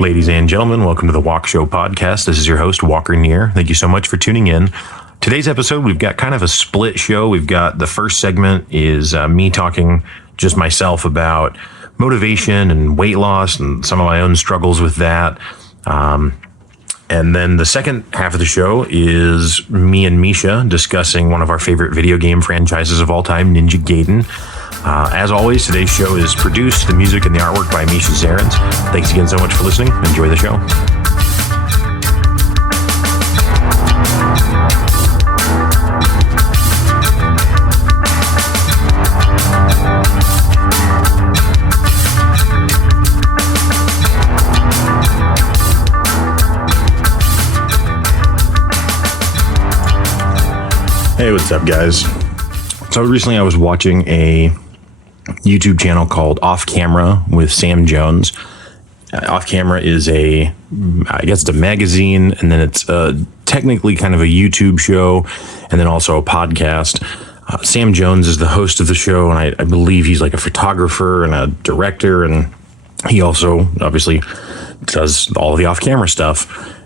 Ladies and gentlemen, welcome to the Walkshow podcast. This is your host, Walker Neer. Thank you so much for tuning in. Today's episode, we've got kind of a split show. We've got the first segment is me talking just myself about motivation and weight loss and some of my own struggles with that. And then the second half of the show is me and Misha discussing one of our favorite video game franchises of all time, Ninja Gaiden. As always, today's show is produced, the music and the artwork by Misha Zarins. Thanks again so much for listening. Enjoy the show. Hey, what's up, guys? So recently I was watching a YouTube channel called Off Camera with Sam Jones. Off Camera is I guess it's a magazine, and then it's technically kind of a YouTube show, and then also a podcast. Sam Jones is the host of the show, and I believe he's like a photographer and a director, and he also obviously does all of the off-camera stuff.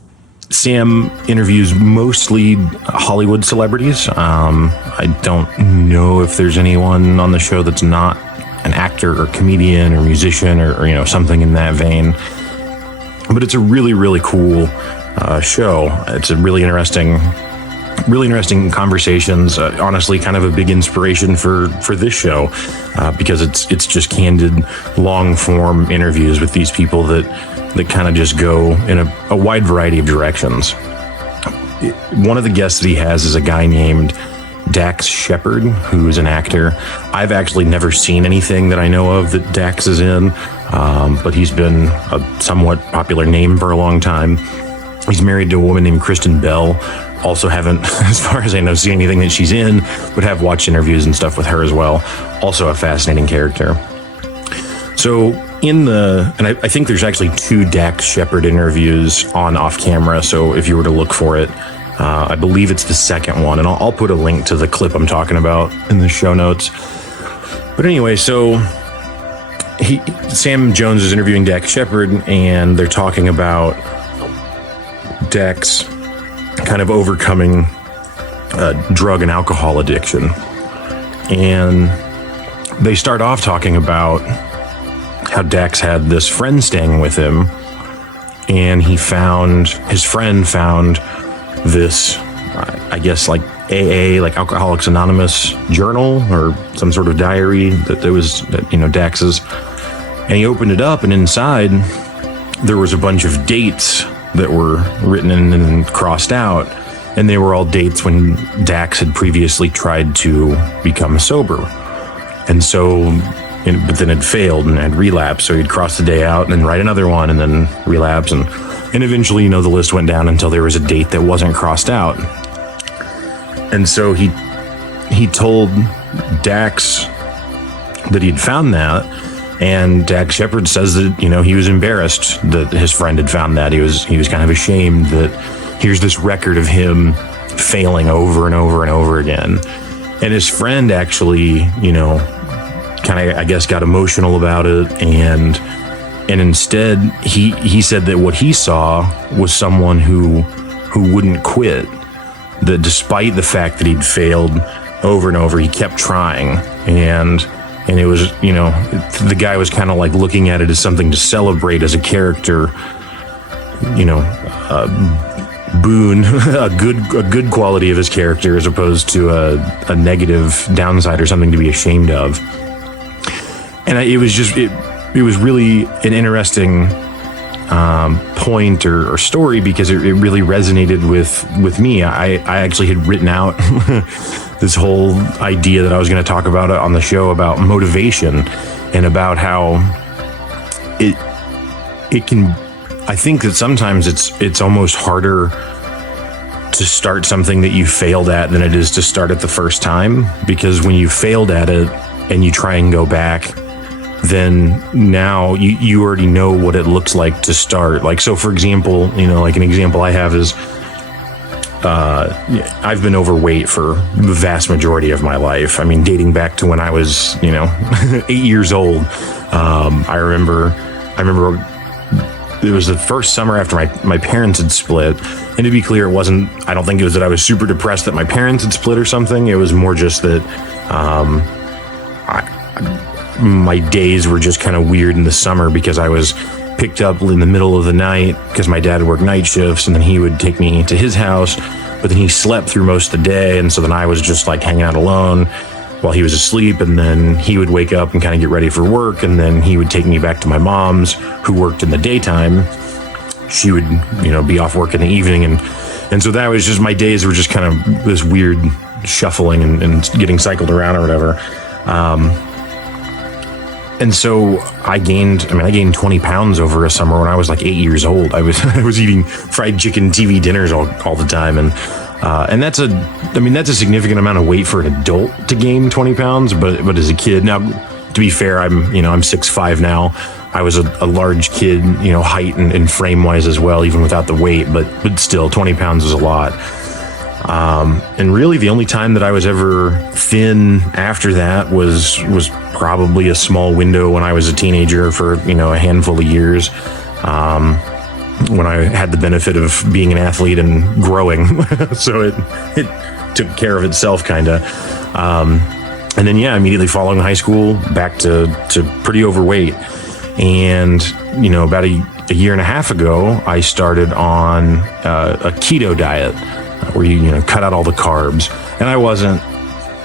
Sam interviews mostly Hollywood celebrities. I don't know if there's anyone on the show that's not an actor or comedian or musician or something in that vein. But it's a really, really cool show. It's a really interesting conversations. Honestly, kind of a big inspiration for this show because it's just candid, long form interviews with these people that kind of just go in a wide variety of directions. One of the guests that he has is a guy named Dax Shepard, who's an actor. I've actually never seen anything that I know of that Dax is in, but he's been a somewhat popular name for a long time. He's married to a woman named Kristen Bell. Also haven't, as far as I know, seen anything that she's in, but have watched interviews and stuff with her as well. Also a fascinating character. So I think there's actually 2 Dax Shepard interviews on Off Camera. So if you were to look for it, I believe it's the second one, and I'll put a link to the clip I'm talking about in the show notes. But anyway, so Sam Jones is interviewing Dax Shepard, and they're talking about Dax kind of overcoming drug and alcohol addiction. And they start off talking about how Dax had this friend staying with him, and his friend found this, I guess, like AA, like Alcoholics Anonymous journal or some sort of diary that was Dax's. And he opened it up, and inside there was a bunch of dates that were written in and crossed out, and they were all dates when Dax had previously tried to become sober. And so, but then had failed and had relapsed, so he'd cross the day out and then write another one and then relapse, and eventually, the list went down until there was a date that wasn't crossed out. And so he told Dax that he'd found that, and Dax Shepard says that, he was embarrassed that his friend had found that. He was kind of ashamed that here's this record of him failing over and over and over again. And his friend actually, kind of, I guess, got emotional about it, and instead he said that what he saw was someone who wouldn't quit, that despite the fact that he'd failed over and over, he kept trying, and it was, the guy was kind of like looking at it as something to celebrate as a character, boon, a good quality of his character, as opposed to a negative downside or something to be ashamed of. And it was really an interesting point or story, because it really resonated with me. I actually had written out this whole idea that I was going to talk about on the show about motivation, and about how it can, I think that sometimes it's almost harder to start something that you failed at than it is to start it the first time, because when you failed at it and you try and go back, then now you already know what it looks like to start. Like, so for example, like an example I have is I've been overweight for the vast majority of my life. I mean, dating back to when I was, 8 years old. I remember was the first summer after my parents had split. And to be clear, I don't think it was that I was super depressed that my parents had split or something. It was more just that my days were just kind of weird in the summer because I was picked up in the middle of the night because my dad would work night shifts, and then he would take me to his house, but then he slept through most of the day. And so then I was just like hanging out alone while he was asleep, and then he would wake up and kind of get ready for work, and then he would take me back to my mom's, who worked in the daytime. She would, be off work in the evening, and so that was just, my days were just kind of this weird shuffling and getting cycled around or whatever. And so I gained 20 pounds over a summer when I was like 8 years old. I was eating fried chicken TV dinners all the time, and that's a significant amount of weight for an adult to gain 20 pounds. But as a kid, now to be fair, I'm 6'5" now. I was a large kid, height and frame wise as well, even without the weight. But still, 20 pounds was a lot. And really the only time that I was ever thin after that was probably a small window when I was a teenager for, a handful of years, when I had the benefit of being an athlete and growing. So it took care of itself kind of. And then, immediately following high school, back to pretty overweight. And, about a year and a half ago, I started on a keto diet, where you cut out all the carbs. And I wasn't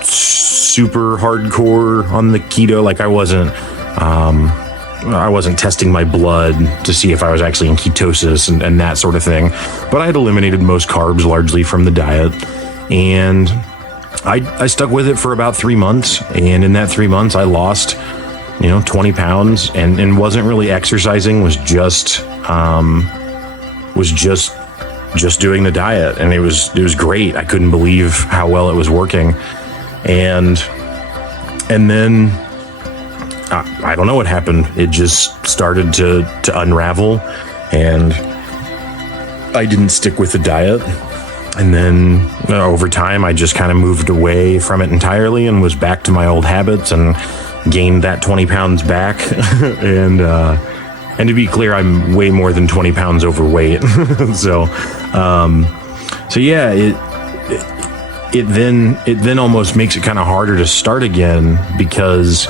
super hardcore on the keto. Like I wasn't testing my blood to see if I was actually in ketosis and that sort of thing. But I had eliminated most carbs largely from the diet. And I stuck with it for about 3 months. And in that 3 months, I lost, 20 pounds and wasn't really exercising, was just doing the diet, and it was great. I couldn't believe how well it was working. And then I don't know what happened. It just started to unravel, and I didn't stick with the diet. And then over time, I just kind of moved away from it entirely and was back to my old habits and gained that 20 pounds back. And to be clear, I'm way more than 20 pounds overweight. So yeah, it then almost makes it kind of harder to start again, because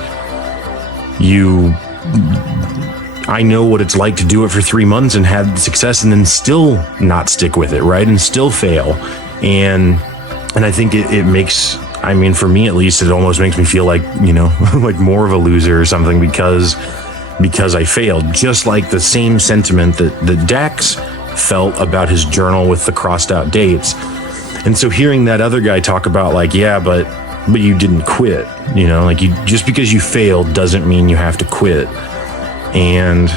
I know what it's like to do it for 3 months and have success and then still not stick with it, right? And still fail. And I think it makes, for me at least, it almost makes me feel like, like more of a loser or something because I failed. Just like the same sentiment that Dax felt about his journal with the crossed out dates. And so hearing that other guy talk about like, yeah, but you didn't quit, like just because you failed doesn't mean you have to quit. And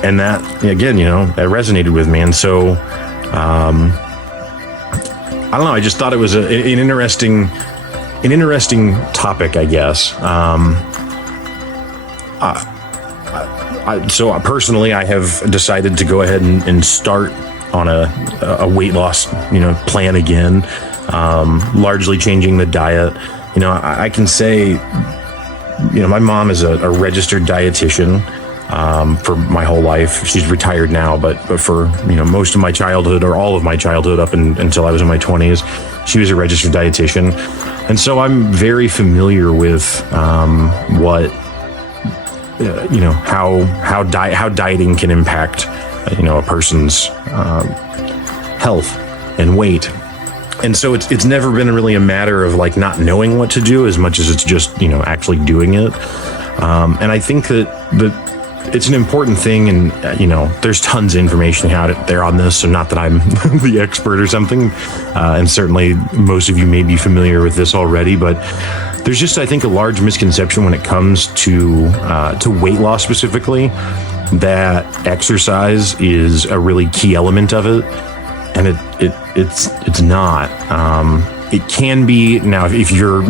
that, again, that resonated with me. And so, I don't know, I just thought it was an interesting topic, I guess. So personally, I have decided to go ahead and start on a weight loss, plan again, largely changing the diet. I can say, my mom is a registered dietitian for my whole life. She's retired now, but for, most of my childhood, or all of my childhood up until I was in my 20s, she was a registered dietitian. And so I'm very familiar with how dieting can impact a person's health and weight. And so it's never been really a matter of like not knowing what to do as much as it's just actually doing it. And I think that it's an important thing, and there's tons of information out there on this, so not that I'm the expert or something, and certainly most of you may be familiar with this already, but there's just, I think, a large misconception when it comes to weight loss specifically, that exercise is a really key element of it, and it's not. It can be. Now, if you're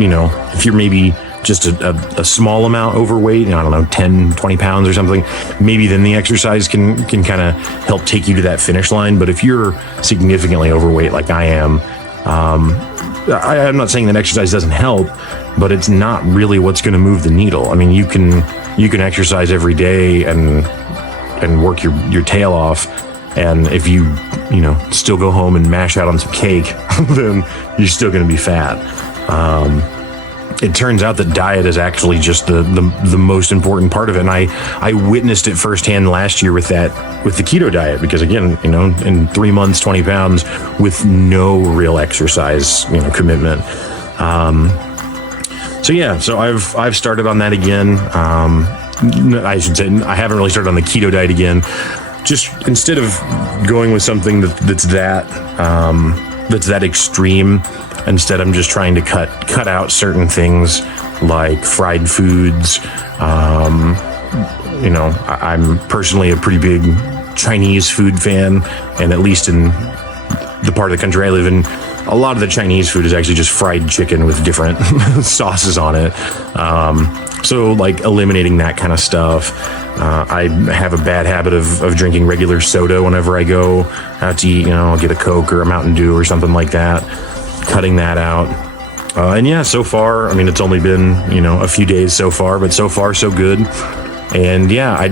maybe just a small amount overweight, I don't know, 10, 20 pounds or something, maybe then the exercise can kind of help take you to that finish line. But if you're significantly overweight like I am, I'm not saying that exercise doesn't help, but it's not really what's going to move the needle. I mean, you can exercise every day and and work your tail off. And if you still go home and mash out on some cake, then you're still going to be fat. It turns out that diet is actually just the most important part of it. And I witnessed it firsthand last year with the keto diet, because again, in 3 months, 20 pounds with no real exercise, commitment. So I've started on that again. I should say I haven't really started on the keto diet again. Just instead of going with something that's that extreme, instead I'm just trying to cut out certain things like fried foods. I'm personally a pretty big Chinese food fan, and at least in the part of the country I live in, a lot of the Chinese food is actually just fried chicken with different sauces on it. So like eliminating that kind of stuff. I have a bad habit of drinking regular soda whenever I go out to eat. I'll get a Coke or a Mountain Dew or something like that. Cutting that out. So far, it's only been, a few days so far, but so far so good. And yeah, I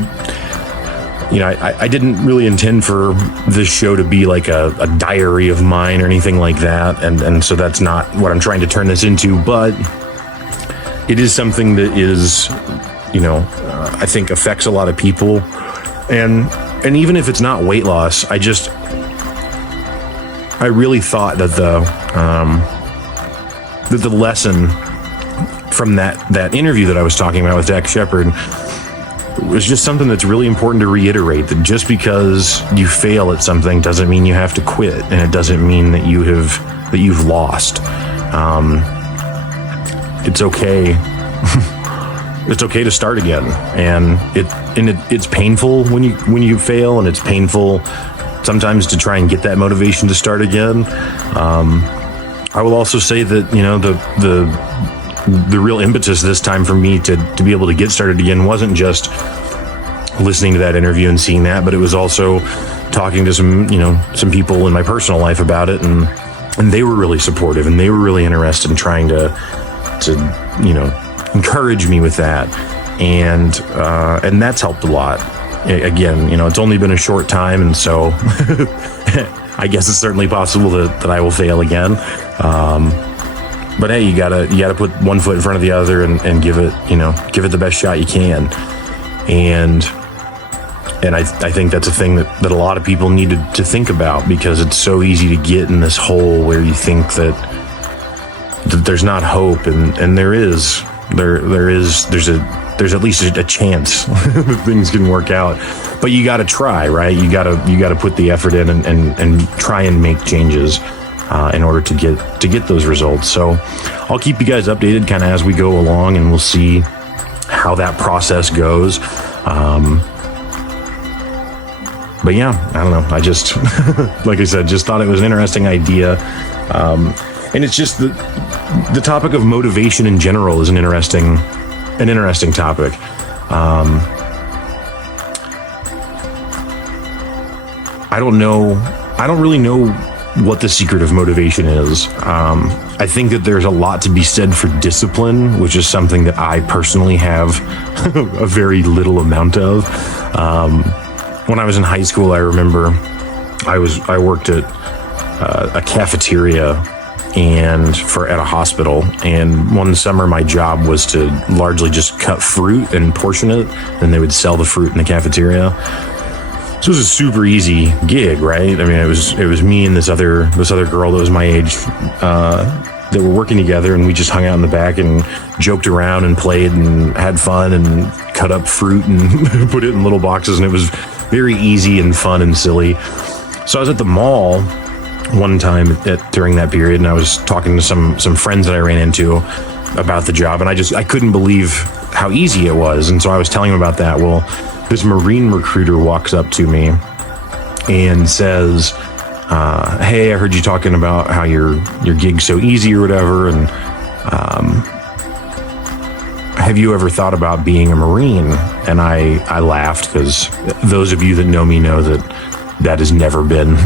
didn't really intend for this show to be like a diary of mine or anything like that. And so that's not what I'm trying to turn this into, but it is something that is, I think affects a lot of people. And even if it's not weight loss, I really thought that the lesson from that interview that I was talking about with Dax Shepard was just something that's really important to reiterate, that just because you fail at something doesn't mean you have to quit, and it doesn't mean that you've lost. It's okay. It's okay to start again, and it's painful when you fail, and it's painful sometimes to try and get that motivation to start again. I will also say that the real impetus this time for me to be able to get started again wasn't just listening to that interview and seeing that, but it was also talking to some people in my personal life about it, and they were really supportive, and they were really interested in trying to encourage me with that, and that's helped a lot. Again, it's only been a short time, and so I guess it's certainly possible that I will fail again. But hey, you gotta put one foot in front of the other and give it the best shot you can. And I think that's a thing that a lot of people need to think about, because it's so easy to get in this hole where you think that there's not hope, and there's at least a chance that things can work out, but you got to try, right? You got to put the effort in and try and make changes in order to get those results. So I'll keep you guys updated kind of as we go along, and we'll see how that process goes. But yeah, I don't know. I just, like I said, just thought it was an interesting idea. And it's just the topic of motivation in general is an interesting topic. I don't really know what the secret of motivation is. I think that there's a lot to be said for discipline, which is something that I personally have a very little amount of. When I was in high school, I remember I worked at a cafeteria at a hospital, and one summer my job was to largely just cut fruit and portion it, and they would sell the fruit in the cafeteria. So it was a super easy gig, right? I mean, it was me and this other girl that was my age that were working together, and we just hung out in the back and joked around and played and had fun and cut up fruit and put it in little boxes, and it was very easy and fun and silly. So I was at the mall one time during that period, and I was talking to some friends that I ran into about the job, and I couldn't believe how easy it was. And so I was telling them about that. Well, this Marine recruiter walks up to me and says, hey, I heard you talking about how your gig's so easy or whatever, and have you ever thought about being a Marine? And I laughed, because those of you that know me know that has never been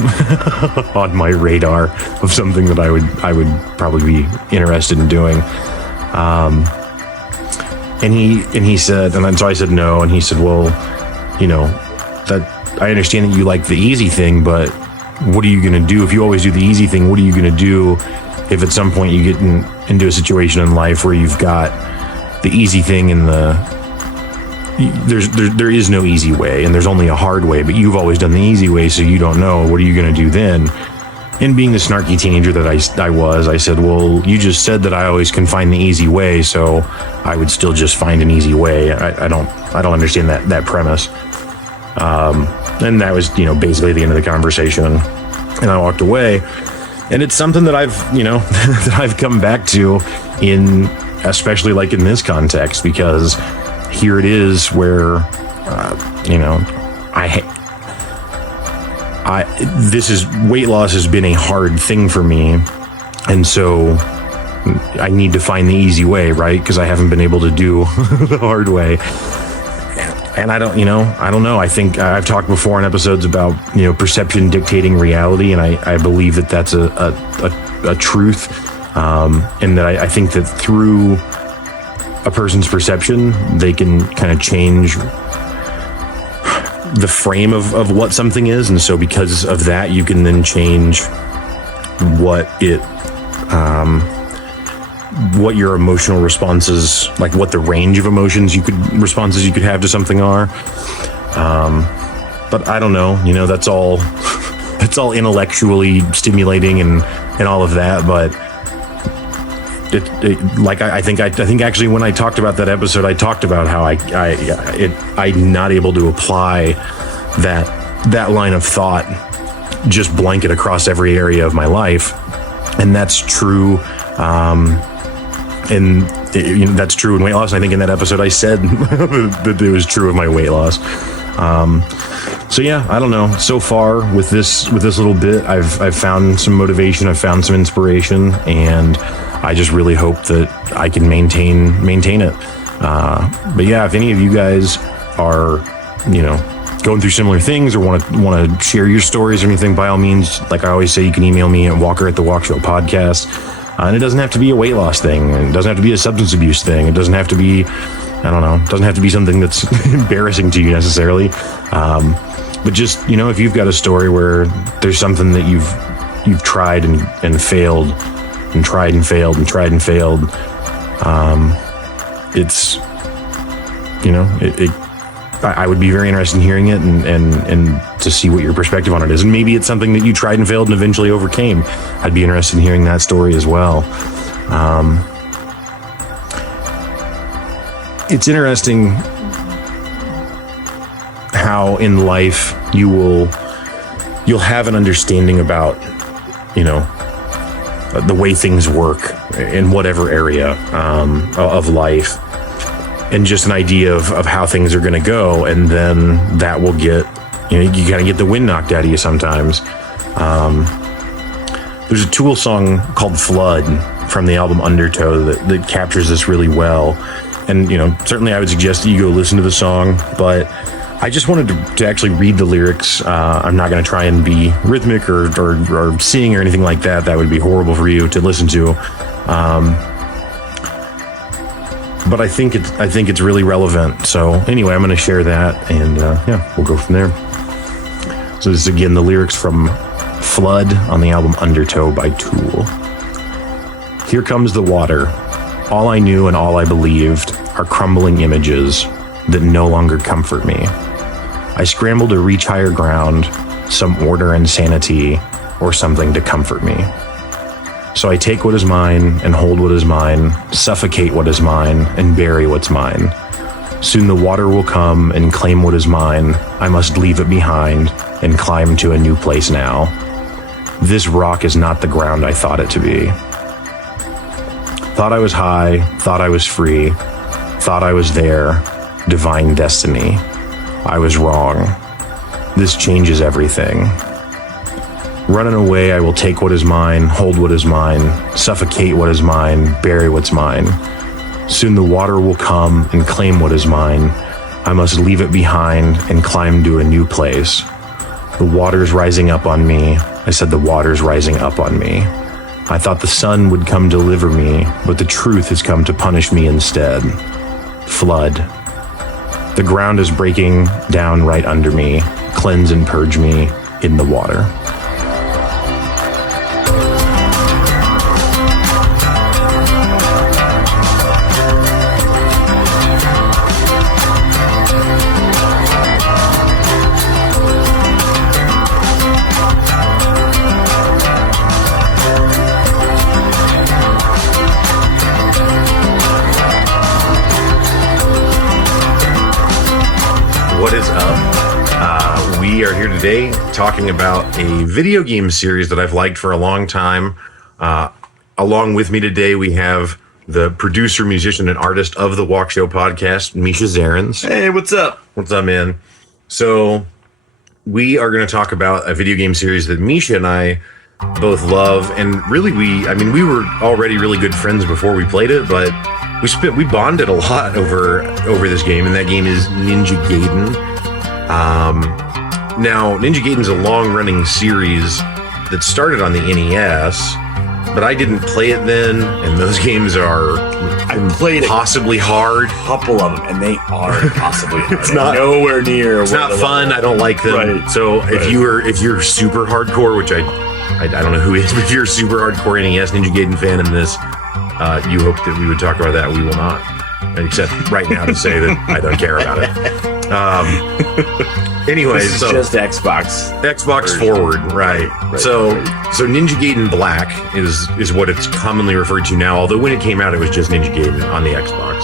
on my radar of something that I would probably be interested in doing. And he said, and so I said no, and he said, well, that I understand that you like the easy thing, but what are you going to do if you always do the easy thing? What are you going to do if at some point you get into a situation in life where you've got the easy thing and there is no easy way, and there's only a hard way, but you've always done the easy way, so you don't know. What are you going to do then? And being the snarky teenager that I was, I said, well, you just said that I always can find the easy way, so I would still just find an easy way. I don't understand that premise. And that was, basically the end of the conversation. And I walked away. And it's something that I've, that I've come back to especially like in this context, because here it is where, weight loss has been a hard thing for me. And so I need to find the easy way, right? Because I haven't been able to do the hard way. And I don't know. I think I've talked before in episodes about, perception dictating reality. And I believe that that's a truth. And that I think that through a person's perception, they can kind of change the frame of what something is. And so because of that, you can then change what your emotional responses, like what the range of responses you could have to something are. But I don't know, that's all intellectually stimulating and all of that. But I think actually when I talked about that episode, I talked about how I'm not able to apply that line of thought just blanket across every area of my life. And that's true. And that's true in weight loss. I think in that episode I said that it was true of my weight loss. So yeah, I don't know. So far with this little bit, I've found some motivation. I've found some inspiration, and I just really hope that I can maintain it. But yeah, if any of you guys are, going through similar things or want to share your stories or anything, by all means, like I always say, you can email me at Walker@the Podcast. And it doesn't have to be a weight loss thing. It doesn't have to be a substance abuse thing. It doesn't have to be, it doesn't have to be something that's embarrassing to you necessarily. But just, if you've got a story where there's something that you've tried and failed and tried and failed and tried and failed, I would be very interested in hearing it and to see what your perspective on it is. And maybe it's something that you tried and failed and eventually overcame. I'd be interested in hearing that story as well. It's interesting how in life you'll have an understanding about, the way things work in whatever area of life. And just an idea of how things are going to go. And then that will get, you kind of get the wind knocked out of you sometimes. There's a Tool song called Flood from the album Undertow that captures this really well. And, certainly I would suggest that you go listen to the song, but I just wanted to actually read the lyrics. I'm not going to try and be rhythmic or sing or anything like that. That would be horrible for you to listen to. But I think it's really relevant. So anyway, I'm going to share that, and we'll go from there. So this is again the lyrics from Flood on the album Undertow by Tool. Here comes the water. All I knew and all I believed are crumbling images that no longer comfort me. I scramble to reach higher ground, some order and sanity, or something to comfort me. So I take what is mine and hold what is mine, suffocate what is mine and bury what's mine. Soon the water will come and claim what is mine. I must leave it behind and climb to a new place now. This rock is not the ground I thought it to be. Thought I was high, thought I was free, thought I was there, divine destiny. I was wrong. This changes everything. Running away, I will take what is mine, hold what is mine, suffocate what is mine, bury what's mine. Soon the water will come and claim what is mine. I must leave it behind and climb to a new place. The water's rising up on me. I said the water's rising up on me. I thought the sun would come deliver me, but the truth has come to punish me instead. Flood. The ground is breaking down right under me. Cleanse and purge me in the water. What is up? We are here today talking about a video game series that I've liked for a long time. Along with me today, we have the producer, musician, and artist of the Walkshow podcast, Misha Zarins. Hey, what's up? What's up, man? So we are going to talk about a video game series that Misha and I both love. And really, we were already really good friends before we played it, but we bonded a lot over this game, and that game is Ninja Gaiden. Now, Ninja Gaiden's a long-running series that started on the NES, but I didn't play it then, and those games are possibly hard. Couple of them, and they are possibly hard. It's not nowhere near. It's not fun. I don't like them. Right. So if you're super hardcore, which I don't know who is, but if you're a super hardcore NES Ninja Gaiden fan in this, you hope that we would talk about that. We will not, except right now to say that I don't care about it. Anyways, This is just Xbox version. Forward, right. So Ninja Gaiden Black is what it's commonly referred to now, although when it came out, it was just Ninja Gaiden on the Xbox.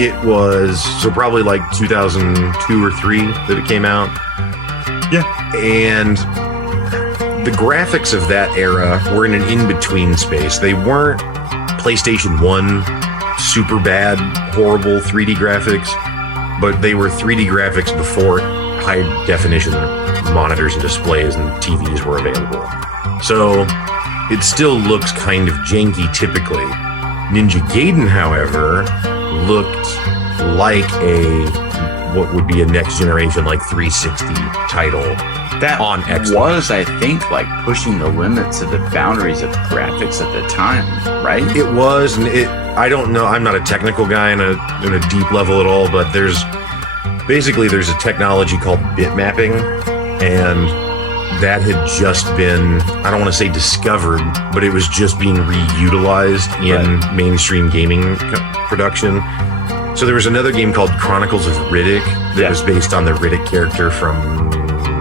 It was, probably like 2002 or 3 that it came out. Yeah. And the graphics of that era were in an in-between space. They weren't PlayStation 1 super bad, horrible 3D graphics, but they were 3D graphics before high-definition monitors and displays and TVs were available. So it still looks kind of janky typically. Ninja Gaiden, however, looked like what would be a next-generation, like 360 title. That on Xbox was, I think, like pushing the limits of the boundaries of graphics at the time, right? It was, and I don't know. I'm not a technical guy in a deep level at all, but there's a technology called bitmapping, and that had just been, I don't want to say discovered, but it was just being reutilized in mainstream gaming production. So there was another game called Chronicles of Riddick that was based on the Riddick character from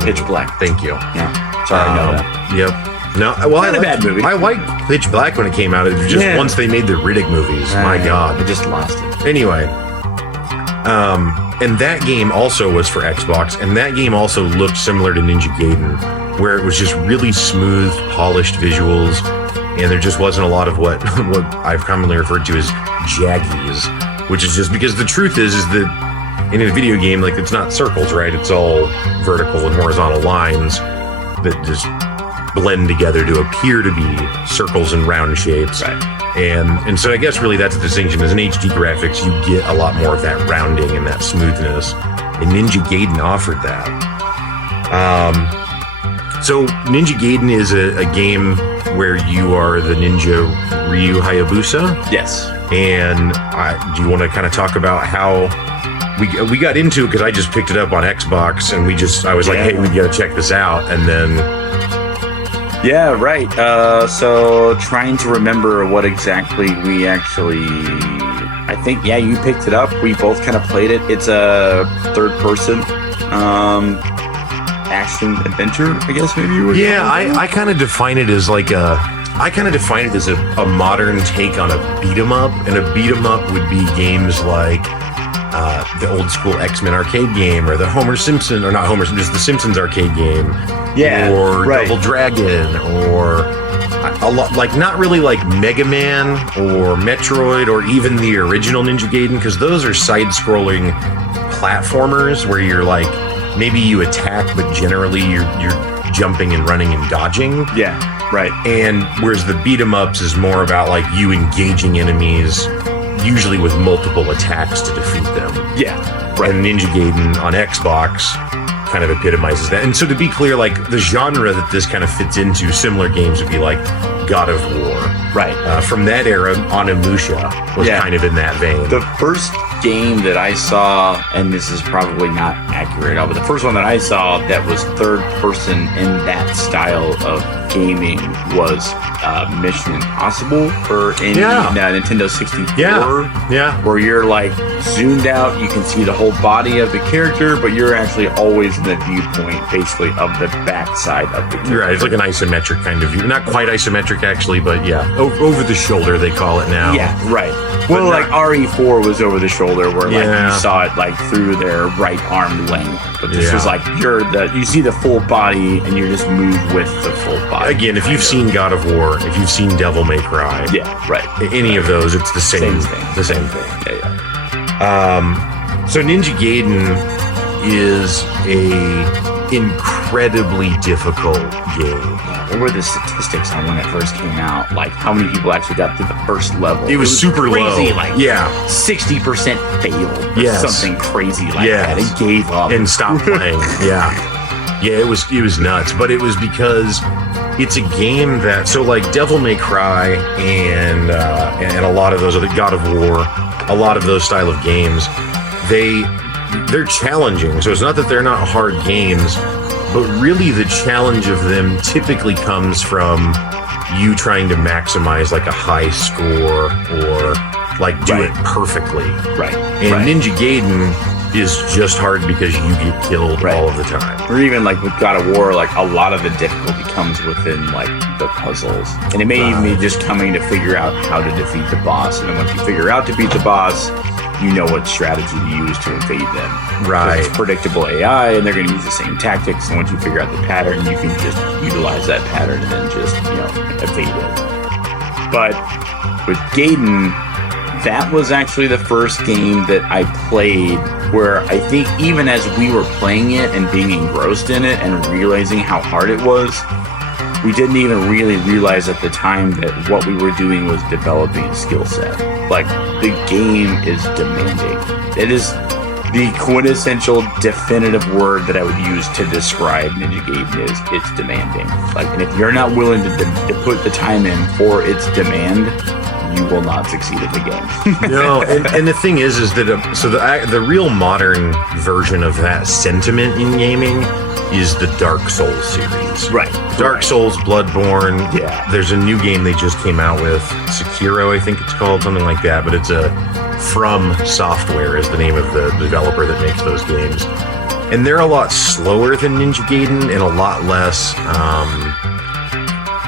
Pitch Black. Thank you. Yeah. Sorry, I know that. Yep. No, well, Not a bad movie. I liked Pitch Black when it came out. It was just once they made the Riddick movies. My God. I just lost it. Anyway, and that game also was for Xbox, and that game also looked similar to Ninja Gaiden, where it was just really smooth, polished visuals, and there just wasn't a lot of what I've commonly referred to as jaggies, which is just because the truth is that in a video game, like, it's not circles, right? It's all vertical and horizontal lines that just blend together to appear to be circles and round shapes. Right. And so I guess really that's the distinction. As an HD graphics, you get a lot more of that rounding and that smoothness. And Ninja Gaiden offered that. So Ninja Gaiden is a game where you are the ninja Ryu Hayabusa. Yes. And do you want to kind of talk about how we got into it? Because I just picked it up on Xbox, and I was like, hey, we got to check this out. And then... Yeah, right. So trying to remember what exactly we actually... I think, you picked it up. We both kind of played it. It's a third-person action adventure, I guess maybe you would. Yeah, I kind of define it as like a modern take on a beat 'em up, and a beat 'em up would be games like the old school X-Men arcade game, or the just the Simpsons arcade game, or Double Dragon, or a lot, like, not really like Mega Man or Metroid or even the original Ninja Gaiden, because those are side-scrolling platformers where you're like, maybe you attack, but generally you're jumping and running and dodging. Yeah, right. And whereas the beat 'em ups is more about like you engaging enemies, usually with multiple attacks to defeat them. Yeah, right. And Ninja Gaiden on Xbox kind of epitomizes that. And so to be clear, like, the genre that this kind of fits into, similar games would be like God of War. Right. From that era, Onimusha was kind of in that vein. The first game that I saw, and this is probably not accurate at all, but the first one that I saw that was third person in that style of gaming was Mission Impossible for Nintendo 64. Yeah. Where you're like zoomed out, you can see the whole body of the character, but you're actually always in the viewpoint, basically, of the backside of the character. You're right. It's like an isometric kind of view. Not quite isometric, actually, but yeah. Over the shoulder, they call it now. Yeah, right. Well, like RE4 was over the shoulder, where like you saw it like through their right arm length. But this was like you see the full body, and you just move with the full body. Again, if you've seen God of War, if you've seen Devil May Cry, any of those, it's the same thing. The same thing. So Ninja Gaiden is a incredibly difficult game. What were the statistics on when it first came out? Like how many people actually got through the first level? It was super crazy, low. Like 60% failed. Or something crazy like that. It gave up and stopped playing. It was nuts. But it was because it's a game that like Devil May Cry and a lot of those other God of War, a lot of those style of games, they're challenging. So it's not that they're not hard games, but really the challenge of them typically comes from you trying to maximize like a high score or like do it perfectly. Right. And Ninja Gaiden is just hard because you get killed all of the time. Or even like with God of War, like a lot of the difficulty comes within like the puzzles. And it may even be just coming to figure out how to defeat the boss. And then once you figure out to beat the boss, you know what strategy to use to evade them. Right. It's predictable AI, and they're going to use the same tactics. And once you figure out the pattern, you can just utilize that pattern and then just, evade it. But with Gaiden, that was actually the first game that I played where I think even as we were playing it and being engrossed in it and realizing how hard it was, we didn't even really realize at the time that what we were doing was developing a skill set. Like, the game is demanding. It is the quintessential definitive word that I would use to describe Ninja Gaiden is it's demanding. Like, and if you're not willing to put the time in for its demand, you will not succeed at the game. No, and the thing is that the real modern version of that sentiment in gaming is the Dark Souls series. Right. Dark Souls, Bloodborne. Yeah. There's a new game they just came out with, Sekiro, I think it's called, something like that, but it's From Software is the name of the developer that makes those games. And they're a lot slower than Ninja Gaiden and a lot less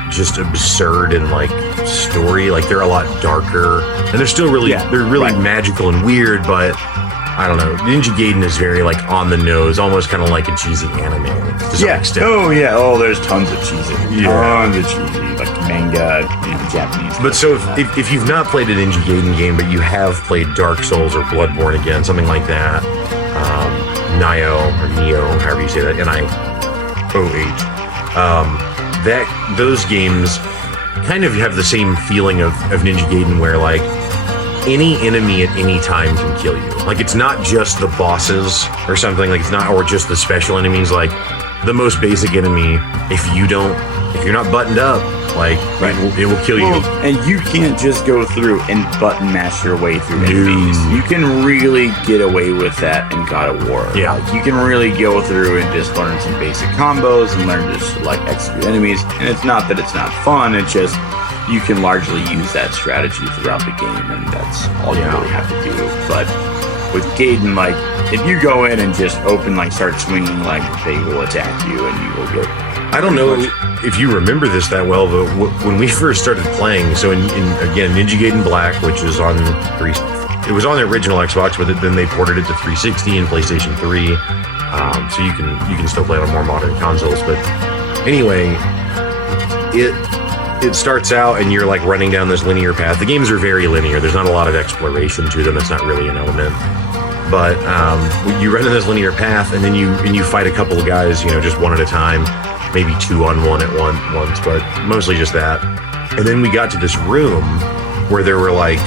just absurd and like story. Like they're a lot darker, and they're still really magical and weird, but I don't know. Ninja Gaiden is very like on the nose, almost kind of like a cheesy anime to some extent. Oh, there's tons of cheesy, tons of cheesy, like manga, Japanese. But so if you've not played a Ninja Gaiden game, but you have played Dark Souls or Bloodborne again, something like that, Neo, however you say that, N-I-O-H, those games kind of have the same feeling of Ninja Gaiden, where like any enemy at any time can kill you. Like it's not just the bosses or something, like it's not, or just the special enemies. Like the most basic enemy, if you're not buttoned up, like it will kill you. And you can't just go through and button mash your way through enemies. You can really get away with that in God of War. Yeah. Like, you can really go through and just learn some basic combos and learn just to like execute enemies. And it's not that it's not fun, it's just you can largely use that strategy throughout the game, and that's all you really have to do. But with Gaiden, like, if you go in and just start swinging, like, they will attack you and you will get... I don't know if you remember this that well, but when we first started playing, so again, Ninja Gaiden Black, which is on it was on the original Xbox, but then they ported it to 360 and PlayStation 3, so you can still play it on more modern consoles. But anyway, it starts out and you're like running down this linear path. The games are very linear. There's not a lot of exploration to them. That's not really an element. But you run in this linear path, and then you fight a couple of guys, just one at a time, maybe 2-on-1 at once, but mostly just that. And then we got to this room where there were like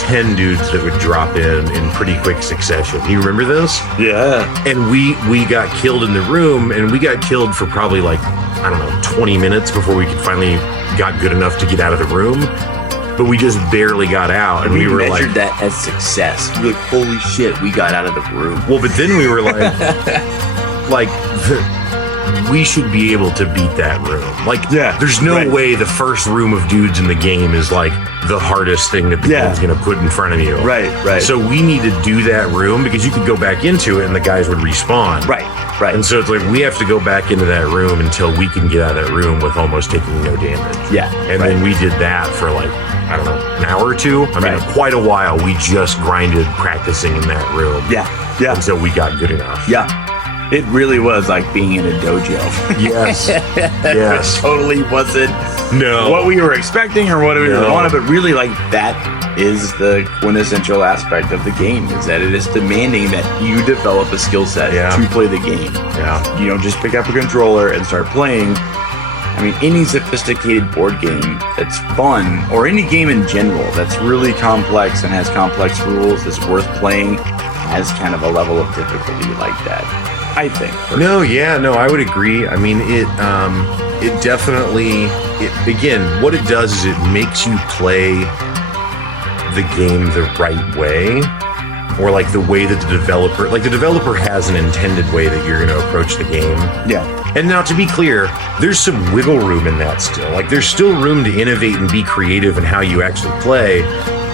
10 dudes that would drop in pretty quick succession. You remember this? Yeah. And we got killed in the room, and we got killed for probably like I don't know, 20 minutes before we finally got good enough to get out of the room. But we just barely got out, and we were measured like, that as success. We were like, holy shit, we got out of the room. well, but then we were like, we should be able to beat that room. Like, there's no way the first room of dudes in the game is like the hardest thing that the game's going to put in front of you. Right. So we need to do that room because you could go back into it and the guys would respawn. Right. And so it's like we have to go back into that room until we can get out of that room with almost taking no damage. Yeah. And then we did that for like, I don't know, an hour or two. I mean, quite a while. We just grinded practicing in that room. Yeah. Until we got good enough. Yeah. It really was like being in a dojo. Yes. It totally wasn't what we were expecting or what we wanted, but really like that is the quintessential aspect of the game, is that it is demanding that you develop a skill set to play the game. Yeah. You don't just pick up a controller and start playing. I mean, any sophisticated board game that's fun, or any game in general that's really complex and has complex rules that's worth playing, has kind of a level of difficulty like that, I think. No, I would agree. I mean, it definitely, again, what it does is it makes you play the game the right way, or like the way that the developer has an intended way that you're going to approach the game. Yeah. And now, to be clear, there's some wiggle room in that still. Like, there's still room to innovate and be creative in how you actually play.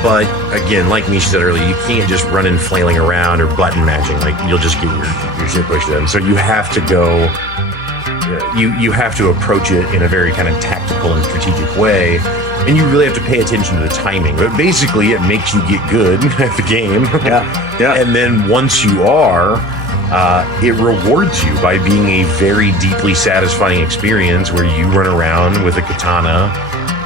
But again, like Misha said earlier, you can't just run in flailing around or button mashing. Like, you'll just get your shit pushed in. So you have to go. You have to approach it in a very kind of tactical and strategic way, and you really have to pay attention to the timing. But basically, it makes you get good at the game. Yeah. And then once you are, it rewards you by being a very deeply satisfying experience where you run around with a katana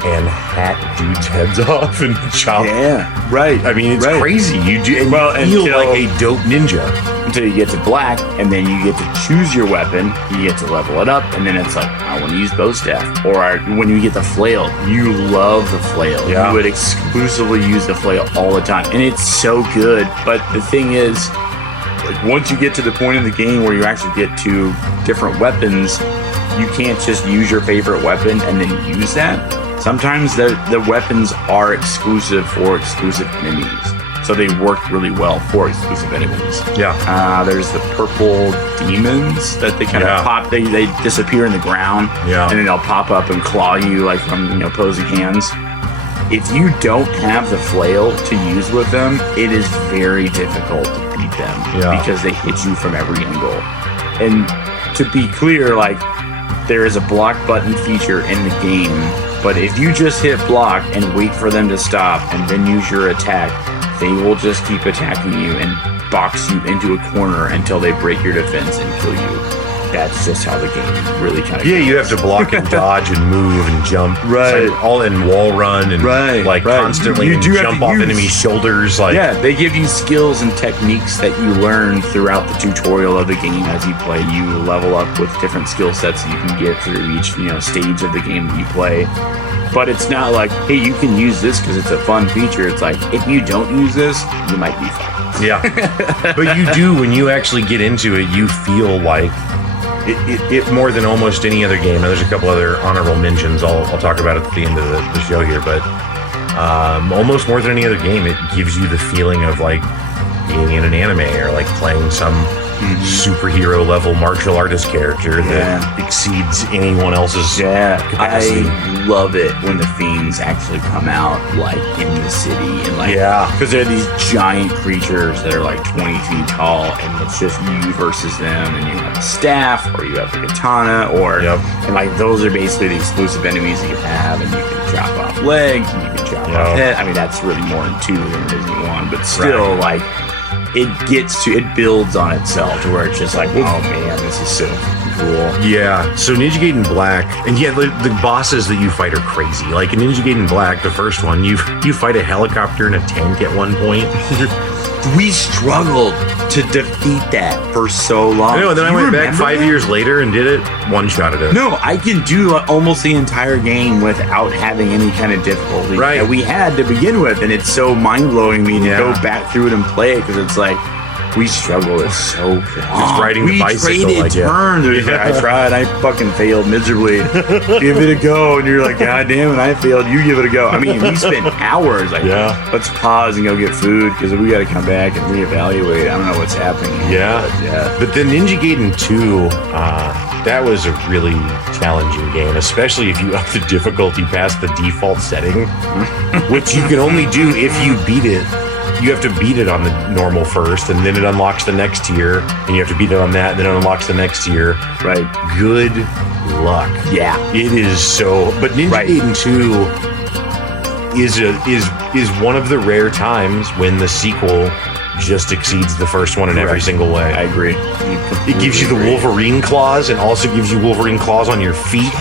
and hack dudes' heads off and chop. Yeah, right. I mean, it's crazy. You do, and you feel like a dope ninja. Until you get to black, and then you get to choose your weapon, you get to level it up, and then it's like, I want to use bow staff. Or when you get the flail, you love the flail. Yeah. You would exclusively use the flail all the time, and it's so good. But the thing is, like, once you get to the point in the game where you actually get to different weapons, you can't just use your favorite weapon and then use that. Sometimes the weapons are exclusive for exclusive enemies. So they work really well for exclusive enemies. Yeah. There's the purple demons that they kind of pop. They disappear in the ground. Yeah. And then they'll pop up and claw you like from opposing hands. If you don't have the flail to use with them, it is very difficult to beat them because they hit you from every angle. And to be clear, like, there is a block button feature in the game, but if you just hit block and wait for them to stop and then use your attack, they will just keep attacking you and box you into a corner until they break your defense and kill you. That's just how the game really kind of goes. You have to block and dodge and move and jump. Right. So all in wall run and constantly you do jump off enemies' shoulders. Like, they give you skills and techniques that you learn throughout the tutorial of the game as you play. You level up with different skill sets that you can get through each stage of the game that you play. But it's not like, hey, you can use this because it's a fun feature. It's like, if you don't use this, you might be fucked. Yeah. But you do, when you actually get into it, you feel like it more than almost any other game. And there's a couple other honorable mentions I'll talk about at the end of the show here, but almost more than any other game, it gives you the feeling of like being in an anime or like playing some superhero level martial artist character that exceeds anyone else's capacity. I love it when the fiends actually come out like in the city and like because they're these giant creatures that are like 20 feet tall, and it's just you versus them, and you have a staff or you have a katana and like those are basically the exclusive enemies that you have, and you can chop off legs and you can chop off head. I mean, that's really more in 2 than it is in 1, but still like it builds on itself to where it's just like, oh man, this is so cool. Yeah. So Ninja Gaiden Black, and the bosses that you fight are crazy. Like in Ninja Gaiden Black, the first one, you fight a helicopter and a tank at one point. We struggled to defeat that for so long. I know, and then I went back 5 years later and did it, one-shotted it. No, I can do almost the entire game without having any kind of difficulty that we had to begin with, and it's so mind-blowing me to go back through it and play it, because it's like, We struggled it so bad. It's riding the bicycle. We traded turns. Like, I tried. I fucking failed miserably. Give it a go. And you're like, God damn it, I failed. You give it a go. I mean, we spent hours like, let's pause and go get food because we got to come back and reevaluate. I don't know what's happening. But the Ninja Gaiden 2, that was a really challenging game, especially if you up the difficulty past the default setting, which you can only do if you beat it. You have to beat it on the normal first, and then it unlocks the next tier, and you have to beat it on that, and then it unlocks the next tier. Right. Good luck. Yeah. It is so... But Ninja Gaiden 2 is one of the rare times when the sequel just exceeds the first one in every single way. I agree. It gives you the Wolverine claws and also gives you Wolverine claws on your feet.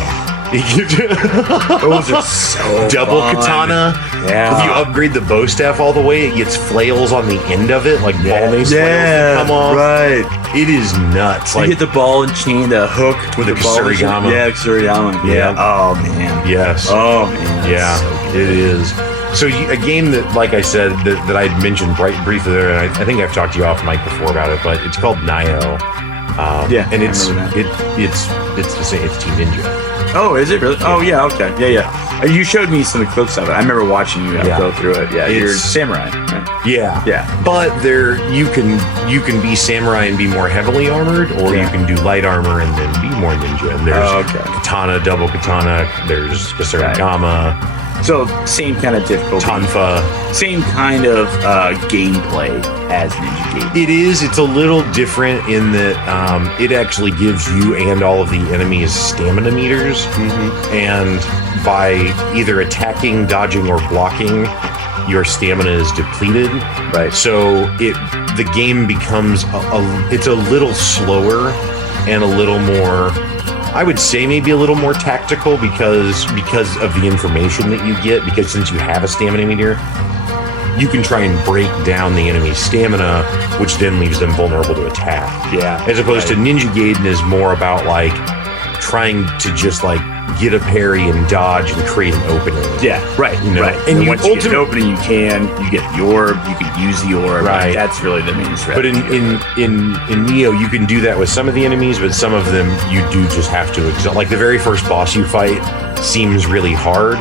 Those are so double fun. Katana. Yeah. If you upgrade the bow staff all the way, it gets flails on the end of it, like ball mace flails that come off. Right. It is nuts. You get the ball and chain, the hook with the Kusurigama. Yeah, Kusurigama. Yeah. Oh man. Yes. Oh man. Yeah. So it is. So a game that, like I said, that I'd mentioned briefly there, and I think I've talked to you off mic before about it, but it's called Nioh. And it's Team Ninja. Oh, is it really? Oh, yeah, okay. Yeah. You showed me some clips of it. I remember watching you go through it. Yeah, you're samurai, right? Yeah. But you can be samurai and be more heavily armored, or you can do light armor and then be more ninja. And there's katana, double katana, there's Kusurigama. So, same kind of difficulty. Tonfa. Same kind of gameplay as Ninja Gaiden. It is. It's a little different in that it actually gives you and all of the enemies stamina meters. Mm-hmm. And by either attacking, dodging, or blocking, your stamina is depleted. Right. So the game becomes it's a little slower and a little more... I would say maybe a little more tactical because of the information that you get, because since you have a stamina meter, you can try and break down the enemy's stamina, which then leaves them vulnerable to attack. Yeah. As opposed to Ninja Gaiden is more about like trying to just like get a parry and dodge and create an opening. Yeah, right. You know? Right. And once you get an opening, you get the orb, you can use the orb. Right. That's really the main strategy. But in Nioh, you can do that with some of the enemies, but some of them you do just have to exalt. Like the very first boss you fight seems really hard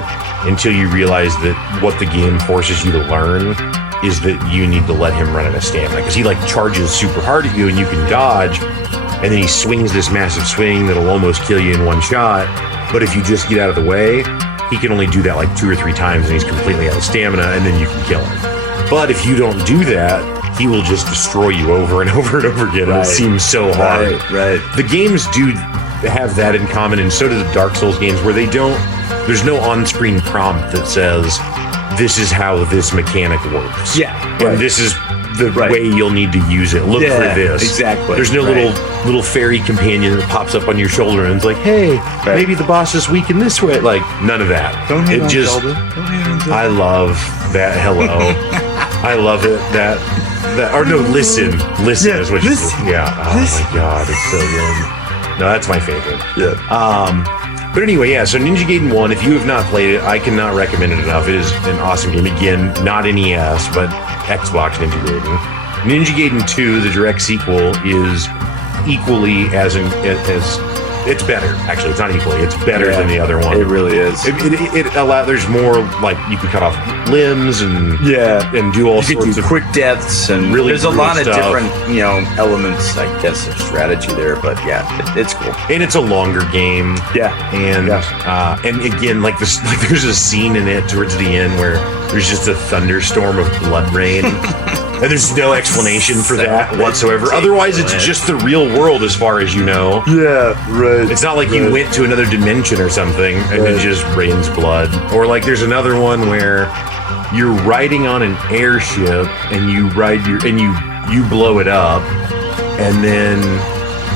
until you realize that what the game forces you to learn is that you need to let him run out of stamina, because he like charges super hard at you and you can dodge, and then he swings this massive swing that'll almost kill you in one shot. But if you just get out of the way, he can only do that like 2 or 3 times and he's completely out of stamina, and then you can kill him. But if you don't do that, he will just destroy you over and over and over again. Right. It seems so hard. Right. The games do have that in common, and so do the Dark Souls games, where there's no on-screen prompt that says, this is how this mechanic works. Yeah. And this is the way you'll need to use it. Look for this. Exactly. There's no little fairy companion that pops up on your shoulder and it's like, hey, maybe the boss is weak in this way. Like, none of that. Don't hit on Zelda. Don't hit on Zelda. I love that. Hello. I love it. Listen is what you say. Yeah. Oh my God, it's so good. No, that's my favorite. Yeah. But anyway, yeah, so Ninja Gaiden 1, if you have not played it, I cannot recommend it enough. It is an awesome game. Again, not NES, but Xbox Ninja Gaiden. Ninja Gaiden 2, the direct sequel, is equally as it's better. Actually, it's not equally. It's better than the other one. It really is. There's more, like, you can cut off limbs and do all sorts of quick deaths, and really there's a lot of stuff. different elements, I guess, of strategy there. But it's cool. And it's a longer game. Yeah. And again, like there's a scene in it towards the end where there's just a thunderstorm of blood rain. And there's no explanation for that whatsoever. Otherwise, it's just the real world as far as you know. Yeah, right. It's not like you went to another dimension or something and it just rains blood. Or like there's another one where you're riding on an airship and you blow it up, and then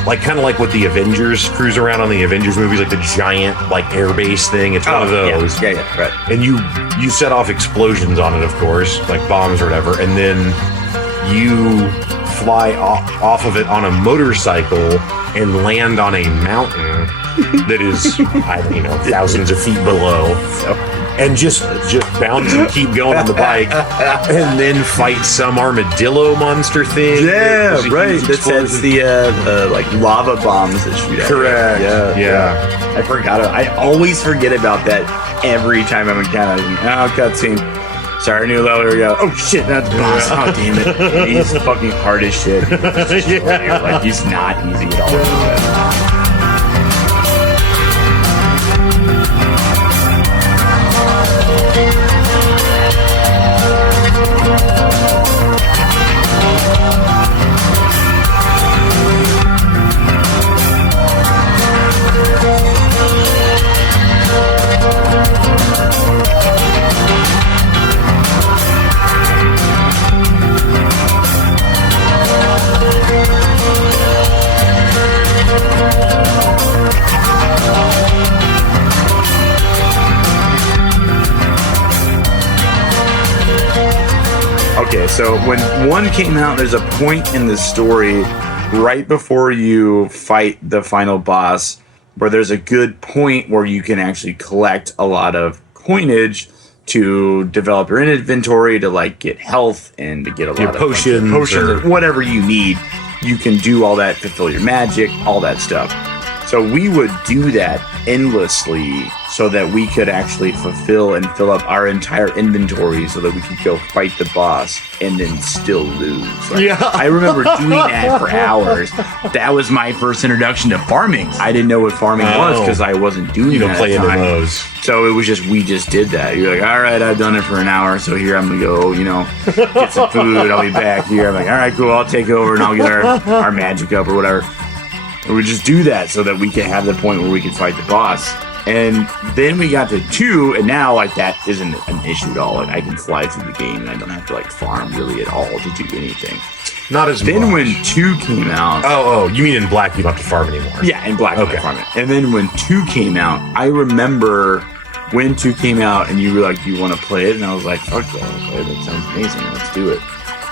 like kind of like what the Avengers cruise around on the Avengers movies, like the giant like air base thing. It's one of those. Yeah, right. And you set off explosions on it, of course, like bombs or whatever, and then you fly off of it on a motorcycle and land on a mountain that is, thousands of feet below. and just bounce and keep going on the bike, and then fight some armadillo monster thing. Yeah, right. That's the like lava bombs that shoot at you. Correct. Yeah. I forgot. I always forget about that every time I'm in Canada. Oh, cutscene. Sorry, new level. Here we go. Oh shit, that's the boss. Oh damn it. And he's fucking hard as shit. Like he's not easy at all. Okay, so when 1 came out, there's a point in the story right before you fight the final boss where there's a good point where you can actually collect a lot of coinage to develop your inventory, to like get health and to get a lot of potions or whatever you need. You can do all that, fulfill your magic, all that stuff. So we would do that endlessly so that we could actually fulfill and fill up our entire inventory so that we could go fight the boss and then still lose. Like, Yeah. I remember doing that for hours. That was my first introduction to farming. I didn't know what farming was because I wasn't doing You that don't play at the time. MMOs. So it was just, we just did that. You're like, all right, I've done it for an hour, so here I'm gonna go, get some food. I'll be back here. I'm like, all right, cool, I'll take over and I'll get our magic up or whatever. And we just do that so that we can have the point where we can fight the boss. And then we got to 2, and now like that isn't an issue at all. Like I can fly through the game and I don't have to like farm really at all to do anything. Not as Then much. when 2 came out, Oh, you mean in Black you don't have to farm anymore? yeah, in Black Okay. farm it. And then when 2 came out, I remember when 2 came out and you were like, you want to play it? And I was like, fuck yeah, I'll play it. That sounds amazing. Let's do it.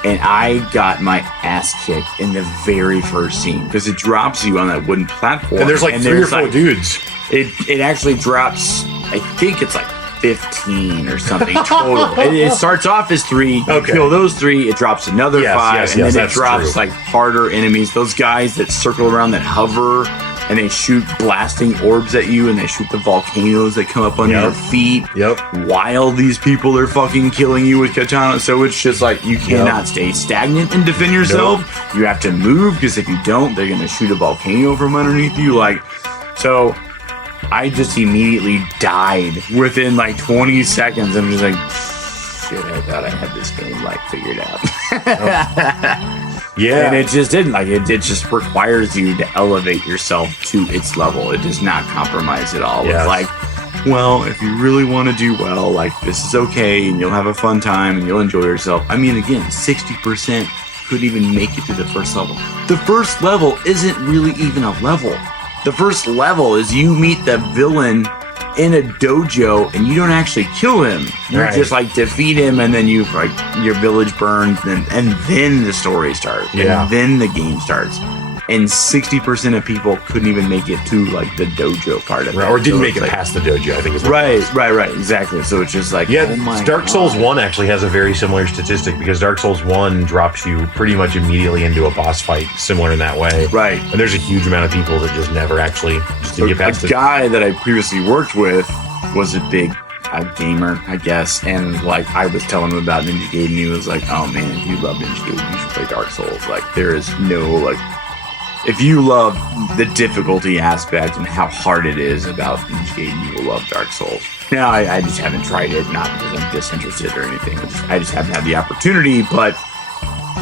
And I got my ass kicked in the very first scene because it drops you on that wooden platform. And there's like 3 or 4 dudes. It actually drops, I think it's like 15 or something total. It starts off as 3. You kill those 3, it drops another 5, and then it that's drops true. like harder enemies. Those guys that circle around that hover and they shoot blasting orbs at you and they shoot the volcanoes that come up under your feet. Yep. While these people are fucking killing you with katana. So it's just like you cannot stay stagnant and defend yourself. You have to move because if you don't, they're gonna shoot a volcano from underneath you. Like, so I just immediately died within like 20 seconds. I'm just like, shit, I thought I had this game like figured out. Yeah. And it just didn't. Like it just requires you to elevate yourself to its level. It does not compromise at all. Yes. It's like, well, if you really want to do well, like this is okay and you'll have a fun time and you'll enjoy yourself. I mean, again, 60% couldn't even make it to the first level. The first level isn't really even a level. The first level is you meet the villain in a dojo and you don't actually kill him. You just like defeat him and then you like your village burns and then the story starts. Yeah. And then the game starts. And 60% of people couldn't even make it to like the dojo part of it. Or didn't So make it's it like, past the dojo, I think is what it was. Right, exactly. So it's just like, Yeah, oh my Dark Souls God. 1 actually has a very similar statistic because Dark Souls 1 drops you pretty much immediately into a boss fight similar in that way. Right. And there's a huge amount of people that just never actually just didn't get past A it. guy that I previously worked with was a big gamer, I guess, and like I was telling him about Ninja Gaiden, he was like, "Oh man, if you love Ninja Gaiden, you should play Dark Souls." Like there is no like, if you love the difficulty aspect and how hard it is about Ninja Gaiden, you will love Dark Souls. Now I just haven't tried it, not because I'm disinterested or anything. I just haven't had the opportunity, but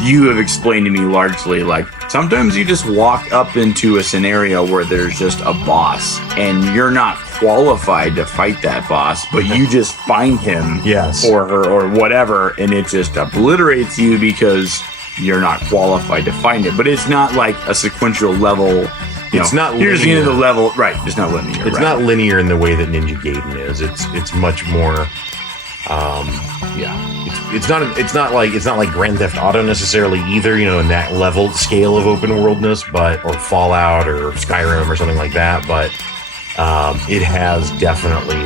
you have explained to me largely like sometimes you just walk up into a scenario where there's just a boss and you're not qualified to fight that boss, but you just find him or her or whatever, and it just obliterates you because you're not qualified to find it. But it's not like a sequential level. It's not here's the end of the linear. level. Right, it's not linear. It's not linear in the way that Ninja Gaiden is. It's much more. It's not like Grand Theft Auto necessarily either. In that level scale of open worldness, or Fallout or Skyrim or something like that. But it has definitely